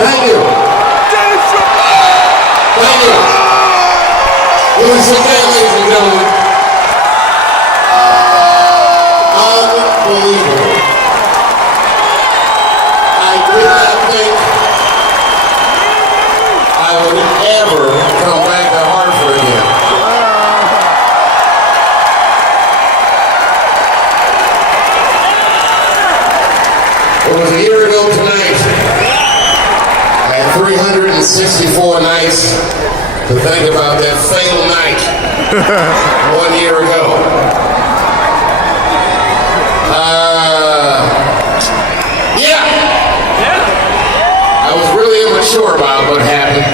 Thank you. Thank you. Louis C.K., ladies and gentlemen. Unbelievable. I did not think I would ever come back to Hartford again. It was a year ago tonight. I had 364 nights to think about that fatal night 1 year ago. Yeah. I was really immature about what happened.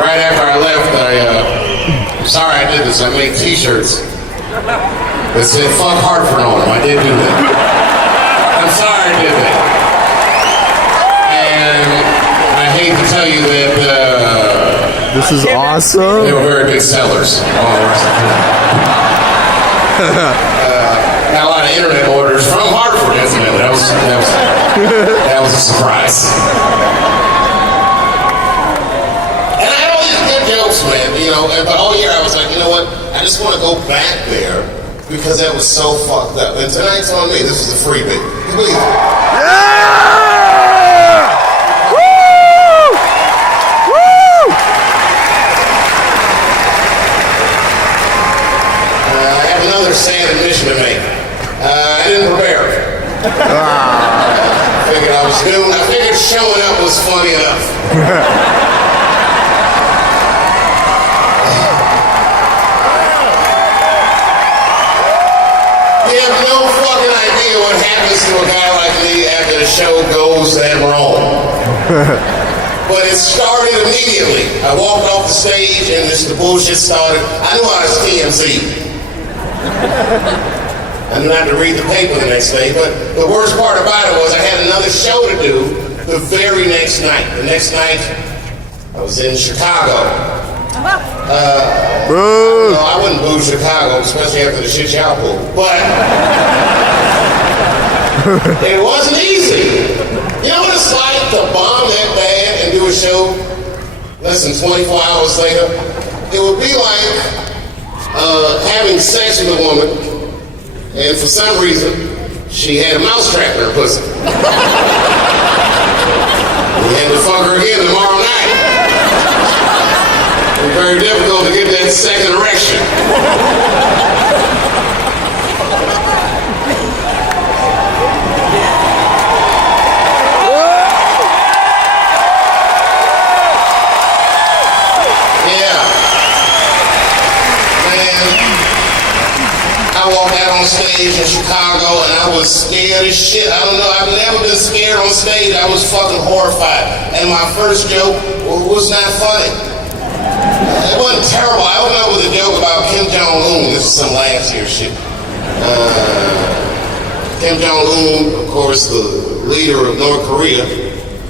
Right after I left, I'm sorry I did this. I made t-shirts that said fuck Hartford on them. I did do that. I'm sorry I did that. And I hate to tell you that this is awesome. They were very good sellers. All the rest of got a lot of internet orders from Hartford, incidentally. That was a surprise. And I had all these good jokes, man. You know, but all year I was like, you know what? I just want to go back there because that was so fucked up. And tonight's on me. This is a freebie. Please. Yeah! Woo! Woo! I have another sad admission to make. I didn't prepare. I figured showing up was funny enough. You have no fucking idea what happens to a guy like me after the show goes that wrong. But it started immediately. I walked off the stage and the bullshit started. I knew I was TMZ. I knew not to read the paper the next day, but the worst part about it was I had another show to do the very next night. The next night, I was in Chicago. I wouldn't boo Chicago, especially after the shit y'all pulled. But it wasn't easy. You know what it's like to bomb that bad and do a show less than 24 hours later? It would be like having sex with a woman, and for some reason, she had a mousetrap in her pussy. We had to fuck her again tomorrow night. It was very difficult to get that second erection. I walked out on stage in Chicago and I was scared as shit. I don't know, I've never been scared on stage. I was fucking horrified. And my first joke was not funny. It wasn't terrible. I opened up with a joke about Kim Jong-un. This is some last year shit. Kim Jong-un, of course, the leader of North Korea,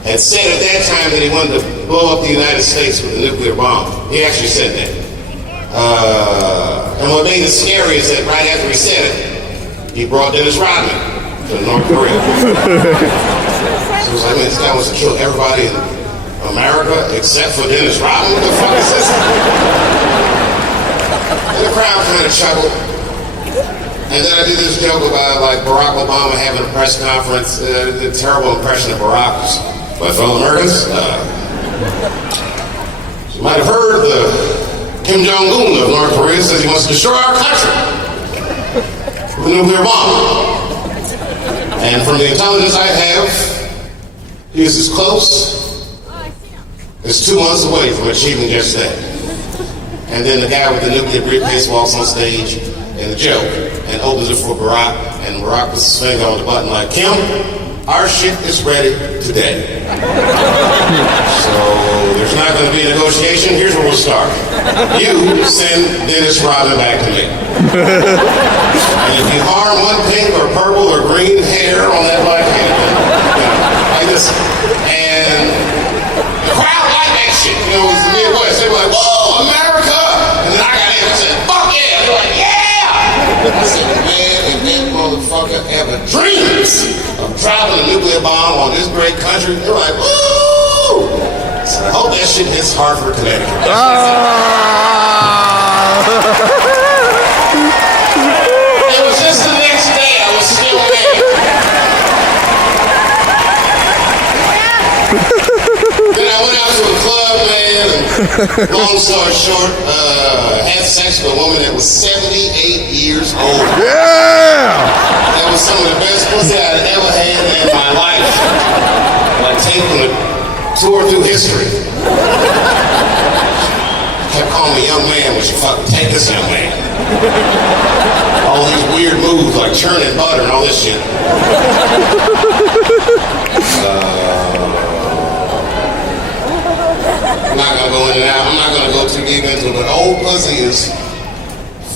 had said at that time that he wanted to blow up the United States with a nuclear bomb. He actually said that. And what made it scary is that right after he said it, he brought Dennis Rodman to North Korea. So it was like, man, this guy wants to kill everybody in America except for Dennis Rodman? What the fuck is this? And the crowd kind of chuckled. And then I did this joke about like Barack Obama having a press conference, the terrible impression of Barack. My fellow Americans, you might have heard the Kim Jong-un of North Korea says he wants to destroy our country with a nuclear bomb. And from the intelligence I have, he is as close as 2 months away from achieving just that. And then the guy with the nuclear briefcase walks on stage in a joke and opens it for Barack, and Barack puts his finger on the button like, Kim, our shit is ready today. So there's not going to be a negotiation. Here's where we'll start. You send Dennis Rodman back to me. And if you harm one pink or purple or green hair on that black hand, like this, and the crowd liked that shit. You know, it was the Midwest. They were like, whoa, America! And then I got in and said, fuck yeah! They're like, yeah! I said, man, and that motherfucker. motherfucker ever dreams of dropping a nuclear bomb on this great country. They're like, woo! So I hope that shit hits Hartford, Connecticut. It was just the next day I was still mad. Then I went out to a club, man, and long story short, had sex with a woman that was 78 years old. Yeah! That was some of the best pussy I'd ever had in my life. Like taking a tour through history. Kept calling me young man when she fucking take this young man. All these weird moves like churning butter and all this shit. I'm not gonna go into that. I'm not gonna go too deep into it, but old pussy is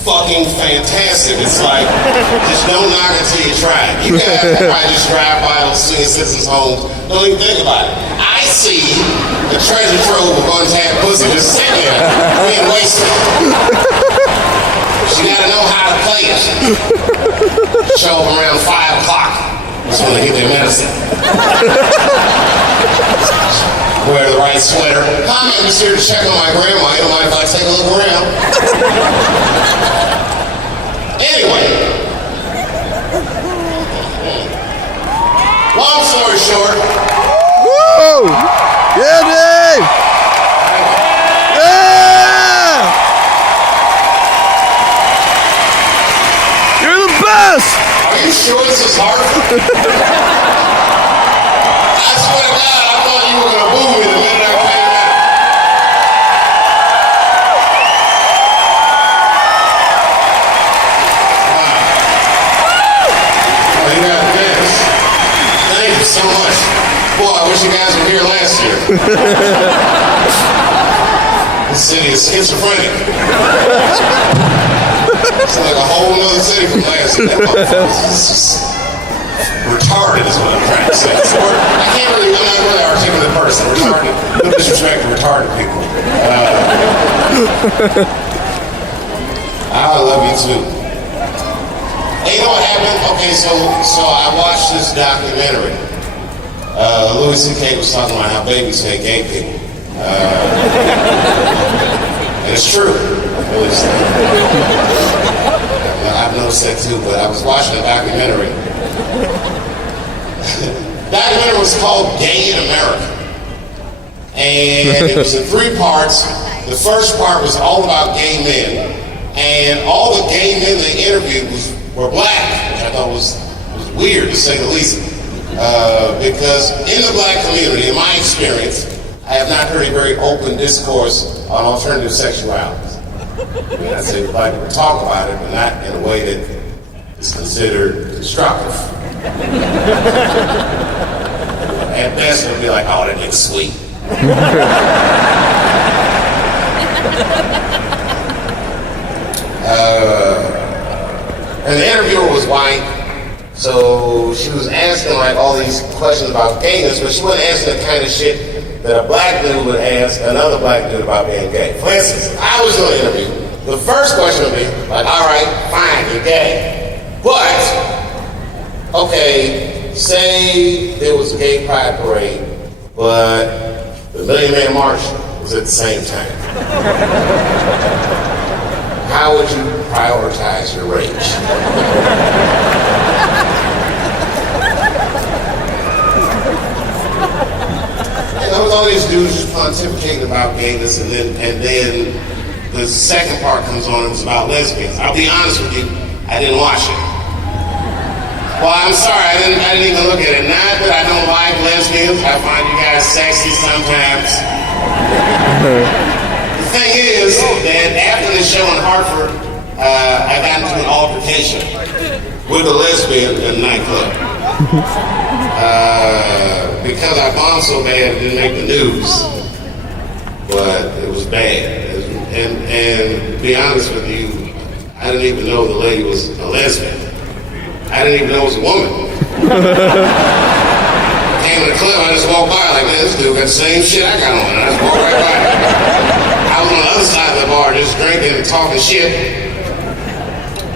fucking fantastic. It's like, just don't knock it till you try it. You guys probably just drive by those senior citizens' homes. Don't even think about it. I see the treasure trove of untapped pussy just sitting there being wasted. She gotta know how to play it. Show up around 5 o'clock. That's when they get their medicine. Wear the right sweater. Hi, I'm just here to check on my grandma. You don't mind if I take a look around? Anyway. Long story short. Whoa! Yeah, Dave! Yeah! You're the best! Are you sure this is Hartford? I swear to God, I thought you were going to boo me the minute I came out. Wow. Oh, you got this. Thank you so much. Boy, I wish you guys were here last year. This city is schizophrenic. It's like a whole other city from last year. It's just retarded is what I'm trying to say. I'm not really an articulate person. Retarded. No disrespect to retarded people. I love you too. Hey, you know what happened? Okay, so I watched this documentary. Louis C.K. was talking about how babies hate gay people. And it's true. I've noticed that too, but I was watching a documentary. The documentary was called Gay in America. And it was in 3 parts. The first part was all about gay men. And all the gay men they interviewed were black, which I thought was weird to say the least. Because in the black community, in my experience, I have not heard a very open discourse on alternative sexuality. I mean, I say black people talk about it, but not in a way that is considered constructive. At best, it'll be like, oh, that nigga's sweet. And the interviewer was white, so she was asking like all these questions about gayness, but she wasn't asking the kind of shit that a black dude would ask another black dude about being gay. For instance, I was doing an interview. The first question would be like, all right, fine, you're gay. But, okay, say there was a gay pride parade, but the Million Man March was at the same time. How would you prioritize your rage? And there was all these dudes just pontificating about gayness, and then the second part comes on and it's about lesbians. I'll be honest with you, I didn't watch it. Well, I'm sorry, I didn't even look at it. Not that I don't like lesbians, I find you guys sexy sometimes. The thing is that after this show in Hartford, I got into an altercation with a lesbian in a nightclub. Because I bombed so bad, it didn't make the news. But it was bad. And to be honest with you, I didn't even know the lady was a lesbian. I didn't even know it was a woman. Came to the club, I just walked by like, man, this dude got the same shit I got on. And I just walked right by. I was on the other side of the bar just drinking and talking shit.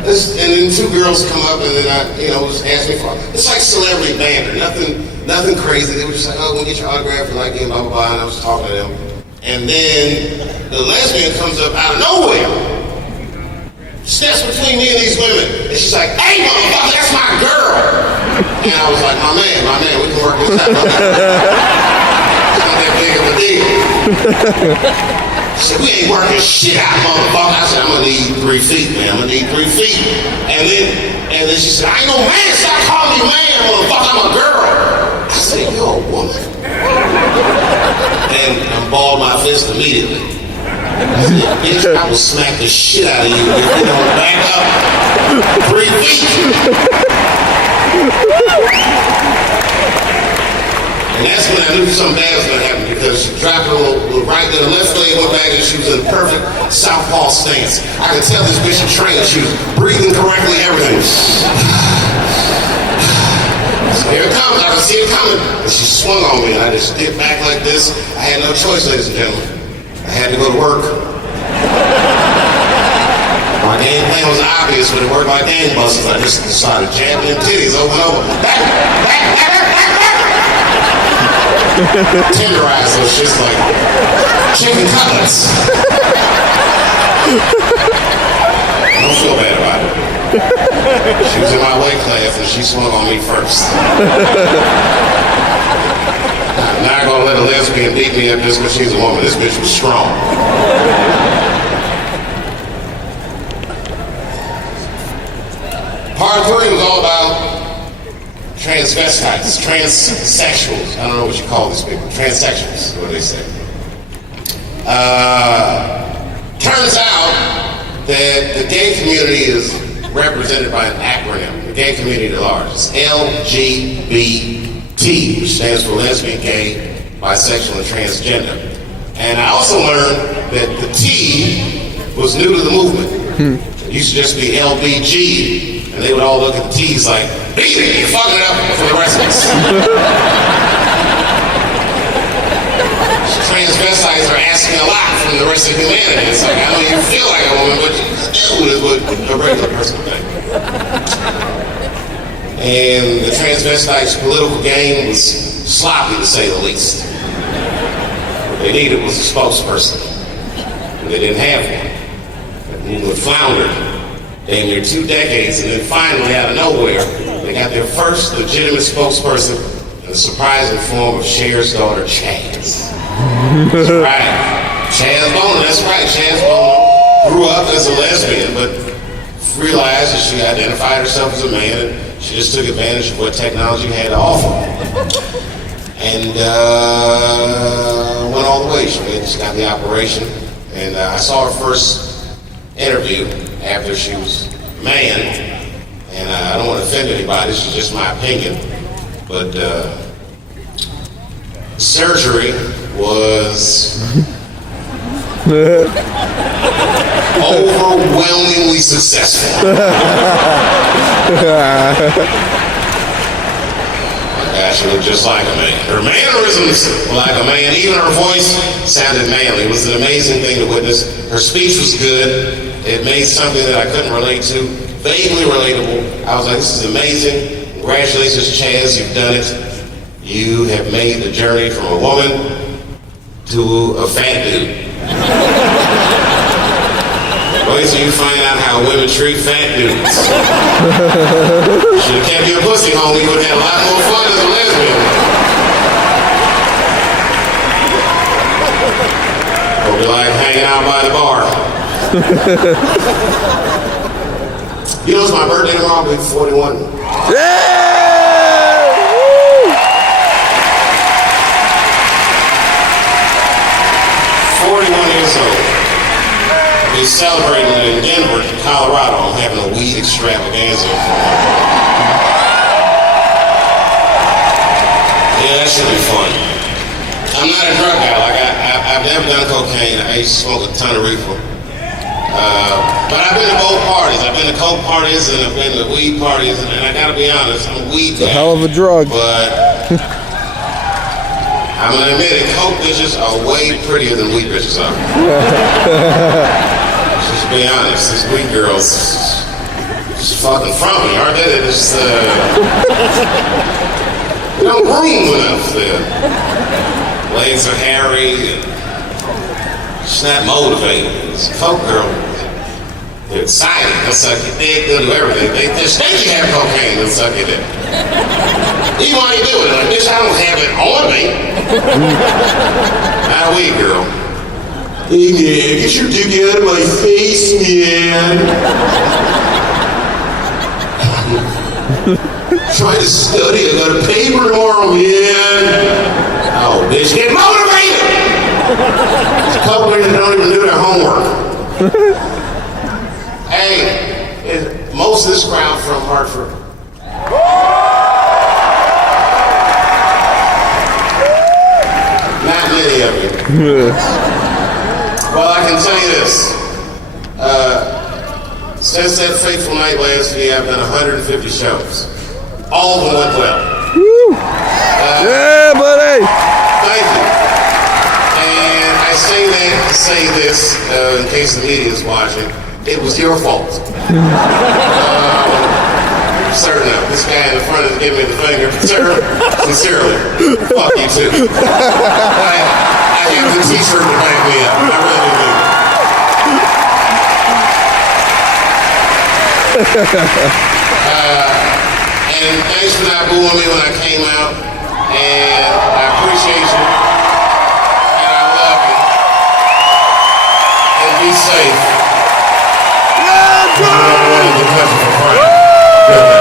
And then two girls come up and then just ask me for. It's like celebrity banter, nothing crazy. They were just like, oh, we'll get your autograph, and like, blah blah blah. And I was talking to them, and then the lesbian comes up out of nowhere, steps between me and these women, and she's like, hey, motherfucker, that's my girl. And I was like, my man, we can work this out. It's not that big of a deal. She said, we ain't working shit out, motherfucker. I said, I'm gonna need 3 feet, man. I'm gonna need 3 feet. And then she said, I ain't no man. Stop calling me man, motherfucker. I'm a girl. I said, you're a woman. And I balled my fist immediately. I said, bitch, I will smack the shit out of you if you don't back up 3 feet. And that's when I knew something bad was going to happen, because she dropped her right there, the left leg went back, and she was in a perfect southpaw stance. I could tell this bitch in training, she was breathing correctly, everything. So here it comes, I could see it coming. And she swung on me, and I just dipped back like this. I had no choice, ladies and gentlemen. I had to go to work. My game plan was obvious, but it worked like gangbusters. I just started jabbing them titties over and over. Back. Tenderize those shits like chicken cutlets. Don't feel bad about it. She was in my weight class and she swung on me first. I'm not gonna let a lesbian beat me up just because she's a woman. This bitch was strong. Part 3 was all about transvestites, transsexuals. I don't know what you call these people. Transsexuals, what do they say? Turns out that the gay community is represented by an acronym. The gay community at large is LGBT, which stands for lesbian, gay, bisexual, and transgender. And I also learned that the T was new to the movement. It used to just be LBG. And they would all look at the T's like, beat it, you're fucking it up for the rest of us. Transvestites are asking a lot from the rest of humanity. It's like, I know you feel like a woman, but you do what a regular person would think. And the transvestites' political game was sloppy, to say the least. What they needed was a spokesperson. And they didn't have one. The movement floundered. Damn near 2 decades, and then finally, out of nowhere, they got their first legitimate spokesperson in the surprising form of Cher's daughter, Chaz. That's right. Chaz Bono, that's right. Chaz Bono grew up as a lesbian, but realized that she identified herself as a man, and she just took advantage of what technology had to offer. And went all the way. She got the operation, and I saw her first interview after she was a man, and I don't want to offend anybody, this is just my opinion, but surgery was overwhelmingly successful. She looked just like a man. Her mannerisms were like a man. Even her voice sounded manly. It was an amazing thing to witness. Her speech was good. It made something that I couldn't relate to vaguely relatable. I was like, this is amazing. Congratulations, Chaz, you've done it. You have made the journey from a woman to a fat dude. Wait till you find out how women treat fat dudes. Should have kept your pussy home, you would have had a lot more fun as a lesbian. Hope you like hanging out by the bar. You know, it's my birthday tomorrow, I'll be 41. Yeah! 41 years old. We're celebrating it in Denver, Colorado. I'm having a weed extravaganza. Yeah, that should be fun. I'm not a drug guy. Like I've never done cocaine. I used to smoke a ton of reefer. But I've been to both parties. I've been to coke parties and I've been to weed parties, and I gotta be honest, I'm a weed guy. It's a hell of a drug. But I'm gonna admit it, coke bitches are way prettier than weed bitches are. Just be honest, these weed girls, It's fucking frumpy, aren't they? They just, they don't groom enough. Their legs are hairy, and it's not motivated. It's folk girl. They're excited. They'll suck your dick. They'll do everything. They think you have cocaine. They'll suck your dick. Even while you do it, like, bitch, I don't have it on me. Not a weed girl. Hey, man, get your dick out of my face, man. Try to study. I got a paper tomorrow, man. Oh, bitch, get motivated. There's a couple here that don't even do their homework. Hey, most of this crowd from Hartford. Not many of you. Well, I can tell you this. Since that fateful night last year, I've done 150 shows. All of them went well. Yeah, buddy. Thank you. And I say that to say this, in case the media is watching. It was your fault. Certain of this guy in the front is giving me the finger. Sir, sincerely, fuck you too. I have the t-shirt to back me up. I really do. And thanks for not booing me when I came out. And I appreciate you. And I love you. And be safe. Yeah, I don't want to get for Friday.